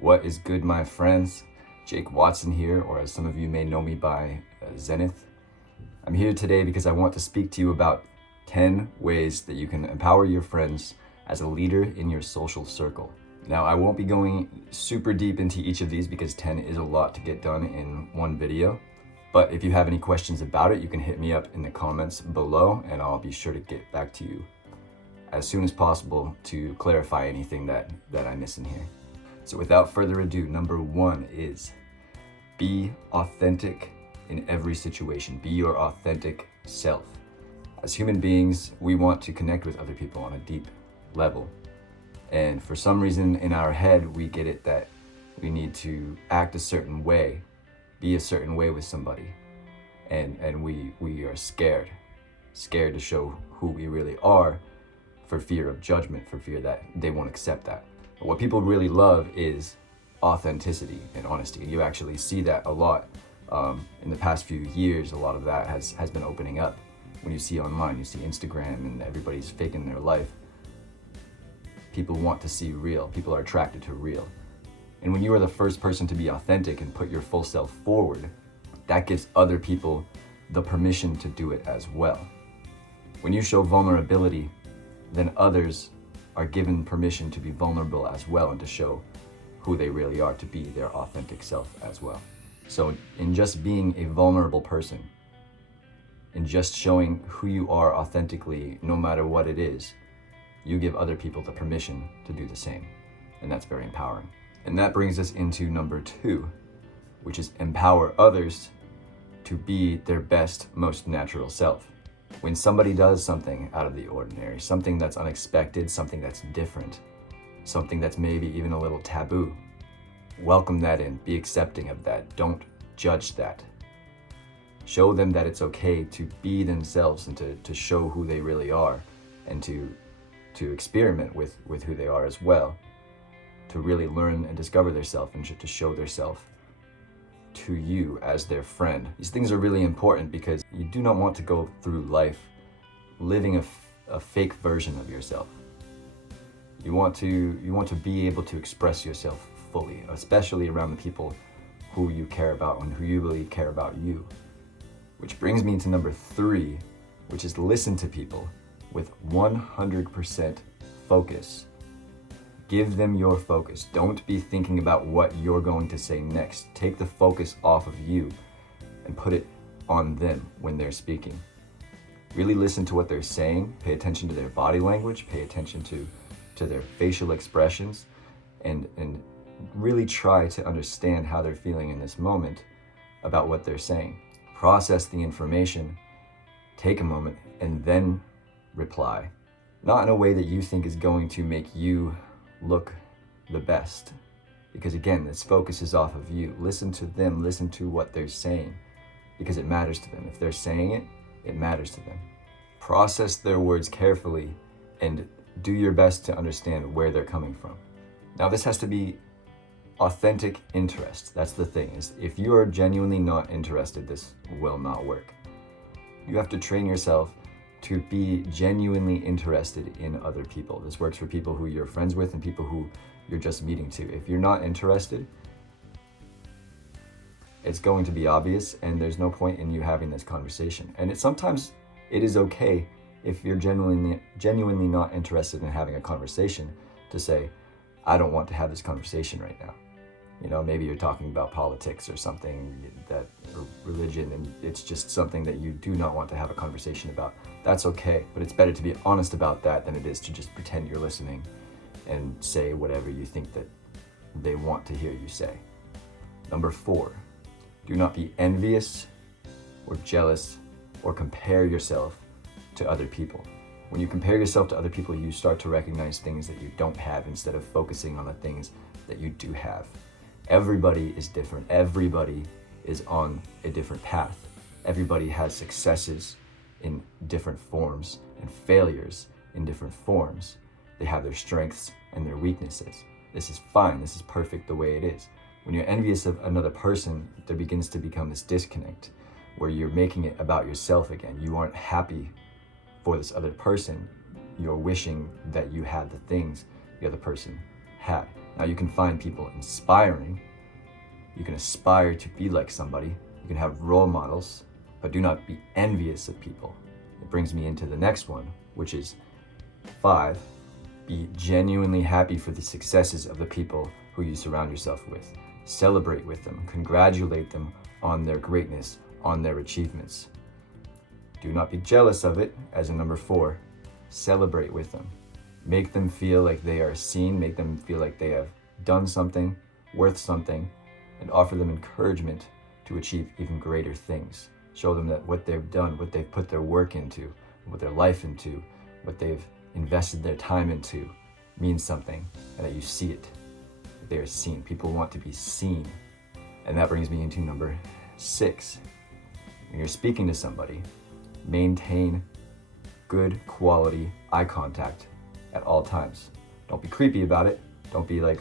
What is good, my friends? Jake Watson here, or as some of you may know me by, Zenith. I'm here today because I want to speak to you about 10 ways that you can empower your friends as a leader in your social circle. Now, I won't be going super deep into each of these because 10 is a lot to get done in one video. But if you have any questions about it, you can hit me up in the comments below and I'll be sure to get back to you as soon as possible to clarify anything that I miss in here. So without further ado, number 1 is be authentic in every situation. Be your authentic self. As human beings, we want to connect with other people on a deep level. And for some reason in our head, we get it that we need to act a certain way, be a certain way with somebody. And we are scared to show who we really are for fear of judgment, for fear that they won't accept that. But what people really love is authenticity and honesty. And you actually see that a lot in the past few years. A lot of that has been opening up. When you see online, you see Instagram and everybody's faking their life. People want to see real. People are attracted to real. And when you are the first person to be authentic and put your full self forward, that gives other people the permission to do it as well. When you show vulnerability, then others are given permission to be vulnerable as well and to show who they really are, to be their authentic self as well. So in just being a vulnerable person, in just showing who you are authentically, no matter what it is, you give other people the permission to do the same. And that's very empowering. And that brings us into number 2, which is empower others to be their best, most natural self. When somebody does something out of the ordinary, something that's unexpected, something that's different, something that's maybe even a little taboo, welcome that in, be accepting of that, don't judge that. Show them that it's okay to be themselves and to show who they really are and to experiment with who they are as well, to really learn and discover theirself and to show theirself to you as their friend. These things are really important because you do not want to go through life living a fake version of yourself. You want to be able to express yourself fully, especially around the people who you care about and who you believe care about you. Which brings me to number 3, which is listen to people with 100% focus. Give them your focus. Don't be thinking about what you're going to say next. Take the focus off of you and put it on them when they're speaking. Really listen to what they're saying. Pay attention to their body language. Pay attention to their facial expressions and really try to understand how they're feeling in this moment about what they're saying. Process the information, take a moment, and then reply. Not in a way that you think is going to make you look the best. Because again, this focus is off of you. Listen to them, listen to what they're saying, because it matters to them. If they're saying it, it matters to them. Process their words carefully and do your best to understand where they're coming from. Now, this has to be authentic interest. That's the thing, is if you are genuinely not interested, this will not work. You have to train yourself to be genuinely interested in other people. This works for people who you're friends with and people who you're just meeting to. If you're not interested, it's going to be obvious and there's no point in you having this conversation. And sometimes it is okay if you're genuinely not interested in having a conversation to say, I don't want to have this conversation right now. You know, maybe you're talking about politics or something, or religion, and it's just something that you do not want to have a conversation about. That's okay, but it's better to be honest about that than it is to just pretend you're listening and say whatever you think that they want to hear you say. Number 4, do not be envious or jealous or compare yourself to other people. When you compare yourself to other people, you start to recognize things that you don't have instead of focusing on the things that you do have. Everybody is different. Everybody is on a different path. Everybody has successes in different forms and failures in different forms. They have their strengths and their weaknesses. This is fine. This is perfect the way it is. When you're envious of another person, there begins to become this disconnect where you're making it about yourself again. You aren't happy for this other person. You're wishing that you had the things the other person had. Now you can find people inspiring. You can aspire to be like somebody. You can have role models, but do not be envious of people. It brings me into the next one, which is 5, be genuinely happy for the successes of the people who you surround yourself with. Celebrate with them, congratulate them on their greatness, on their achievements. Do not be jealous of it, as in number 4. Celebrate with them. Make them feel like they are seen, make them feel like they have done something, worth something, and offer them encouragement to achieve even greater things. Show them that what they've done, what they've put their work into, what their life into, what they've invested their time into means something, and that you see it, that they are seen. People want to be seen. And that brings me into number 6. When you're speaking to somebody, maintain good quality eye contact at all times. Don't be creepy about it. Don't be like,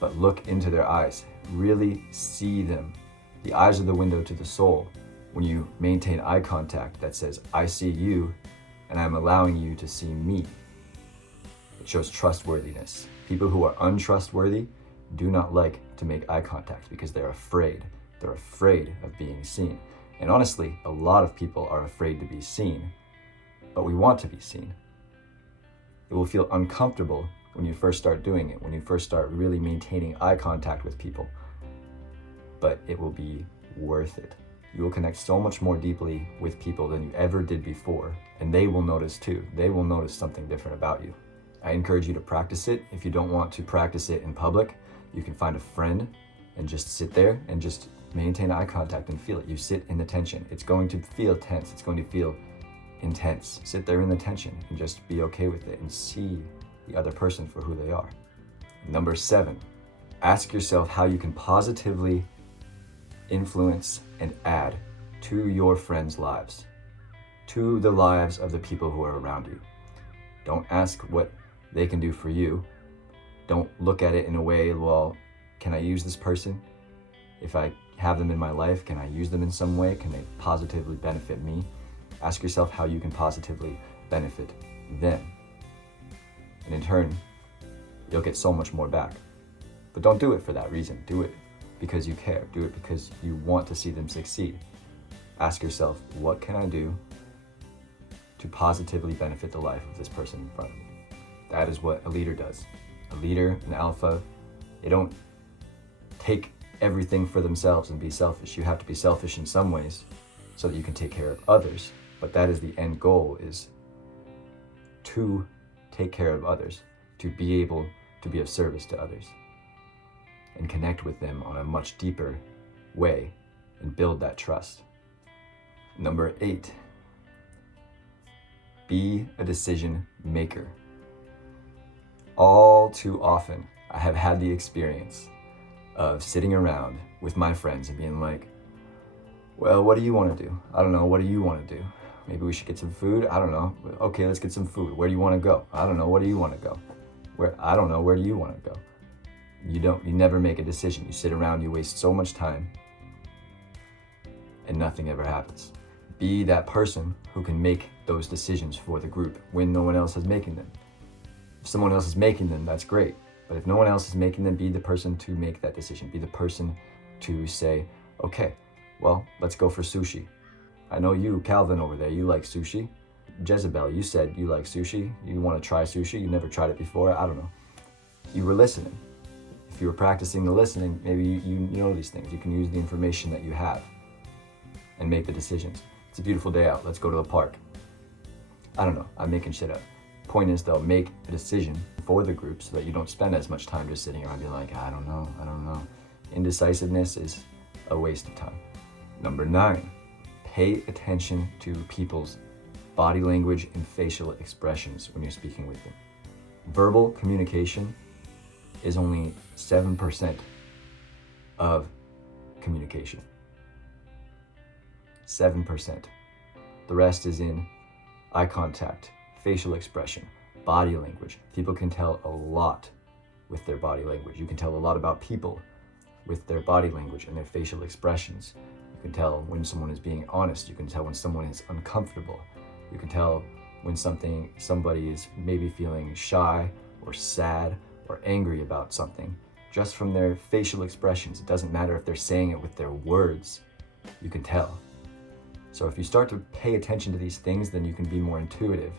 but look into their eyes. Really see them. The eyes are the window to the soul. When you maintain eye contact that says, I see you and I'm allowing you to see me, it shows trustworthiness. People who are untrustworthy do not like to make eye contact because they're afraid. They're afraid of being seen. And honestly, a lot of people are afraid to be seen, but we want to be seen. It will feel uncomfortable when you first start doing it, when you first start really maintaining eye contact with people, but it will be worth it. You will connect so much more deeply with people than you ever did before, and they will notice too. They will notice something different about you. I encourage you to practice it. If you don't want to practice it in public, you can find a friend and just sit there and just maintain eye contact and feel it. You sit in the tension. It's going to feel tense. It's going to feel intense. Sit there in the tension and just be okay with it and see the other person for who they are. Number 7, ask yourself how you can positively influence and add to your friends' lives, to the lives of the people who are around you. Don't ask what they can do for you. Don't look at it in a way, well, can I use this person? If I have them in my life, can I use them in some way? Can they positively benefit me? Ask yourself how you can positively benefit them. And in turn, you'll get so much more back. But don't do it for that reason. Do it because you care. Do it because you want to see them succeed. Ask yourself, what can I do to positively benefit the life of this person in front of me? That is what a leader does. A leader, an alpha, they don't take everything for themselves and be selfish. You have to be selfish in some ways so that you can take care of others. But that is the end goal, is to take care of others, to be able to be of service to others and connect with them on a much deeper way and build that trust. Number 8, be a decision maker. All too often, I have had the experience of sitting around with my friends and being like, well, what do you want to do? I don't know. What do you want to do? Maybe we should get some food. I don't know. Okay, let's get some food. Where do you want to go? I don't know. Where do you want to go? I don't know. Where do you want to go? You never make a decision. You sit around, you waste so much time, and nothing ever happens. Be that person who can make those decisions for the group when no one else is making them. If someone else is making them, that's great. But if no one else is making them, be the person to make that decision. Be the person to say, okay, well, let's go for sushi. I know you, Calvin, over there, you like sushi. Jezebel, you said you like sushi. You want to try sushi. You never tried it before. I don't know. You were listening. If you were practicing the listening, maybe you know these things. You can use the information that you have and make the decisions. It's a beautiful day out. Let's go to the park. I don't know. I'm making shit up. Point is, though, make a decision for the group so that you don't spend as much time just sitting around being like, I don't know. Indecisiveness is a waste of time. Number 9, pay attention to people's body language and facial expressions when you're speaking with them. Verbal communication is only 7% of communication. 7%. The rest is in eye contact, facial expression, body language. People can tell a lot with their body language. You can tell a lot about people with their body language and their facial expressions. You can tell when someone is being honest. You can tell when someone is uncomfortable. You can tell when somebody is maybe feeling shy or sad or angry about something just from their facial expressions. It doesn't matter if they're saying it with their words, you can tell. So if you start to pay attention to these things, then you can be more intuitive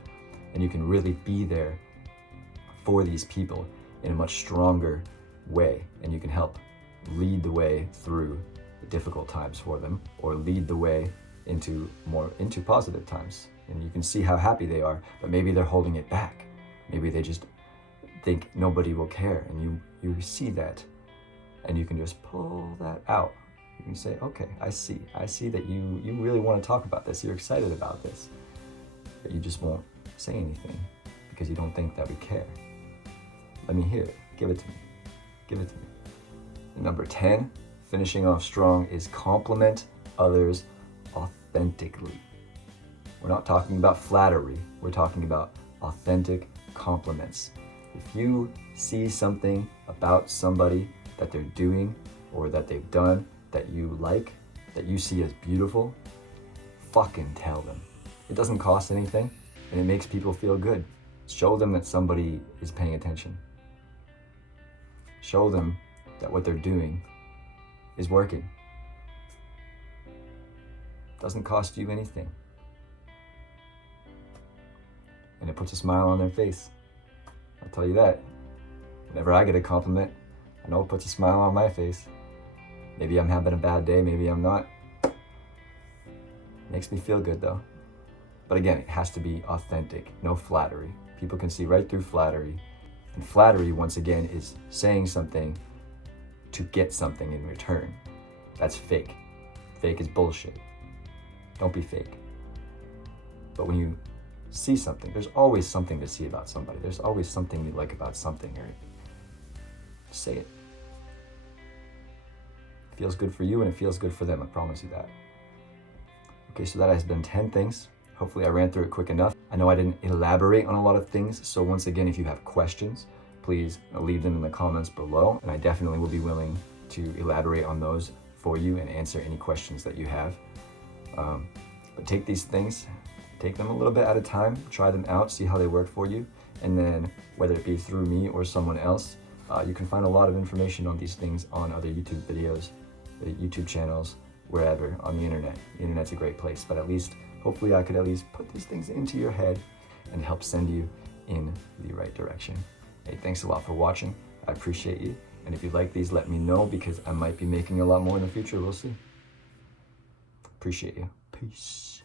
and you can really be there for these people in a much stronger way, and you can help lead the way through the difficult times for them, or lead the way into positive times. And you can see how happy they are, but maybe they're holding it back. Maybe they just think nobody will care, and you see that, and you can just pull that out. You can say, okay, I see that you really want to talk about this, you're excited about this, but you just won't say anything because you don't think that we care. Let me hear it. Give it to me. Give it to me. And number 10, finishing off strong, is compliment others authentically. We're not talking about flattery. We're talking about authentic compliments. If you see something about somebody that they're doing or that they've done that you like, that you see as beautiful, fucking tell them. It doesn't cost anything and it makes people feel good. Show them that somebody is paying attention. Show them that what they're doing is working. Doesn't cost you anything. And it puts a smile on their face. I'll tell you that. Whenever I get a compliment, I know it puts a smile on my face. Maybe I'm having a bad day, maybe I'm not. Makes me feel good though. But again, it has to be authentic, no flattery. People can see right through flattery. And flattery, once again, is saying something to get something in return. That's fake. Fake is bullshit. Don't be fake. But when you see something, there's always something to see about somebody. There's always something you like about something, right? Say it. It feels good for you and it feels good for them, I promise you that. Okay, so that has been 10 things. Hopefully I ran through it quick enough. I know I didn't elaborate on a lot of things, so once again, if you have questions, please leave them in the comments below, and I definitely will be willing to elaborate on those for you and answer any questions that you have. But take these things, take them a little bit at a time, try them out, see how they work for you, and then whether it be through me or someone else, you can find a lot of information on these things on other YouTube videos, YouTube channels, wherever on the internet. The internet's a great place, but at least, hopefully I could at least put these things into your head and help send you in the right direction. Hey, thanks a lot for watching. I appreciate you. And if you like these, let me know because I might be making a lot more in the future. We'll see. Appreciate you. Peace.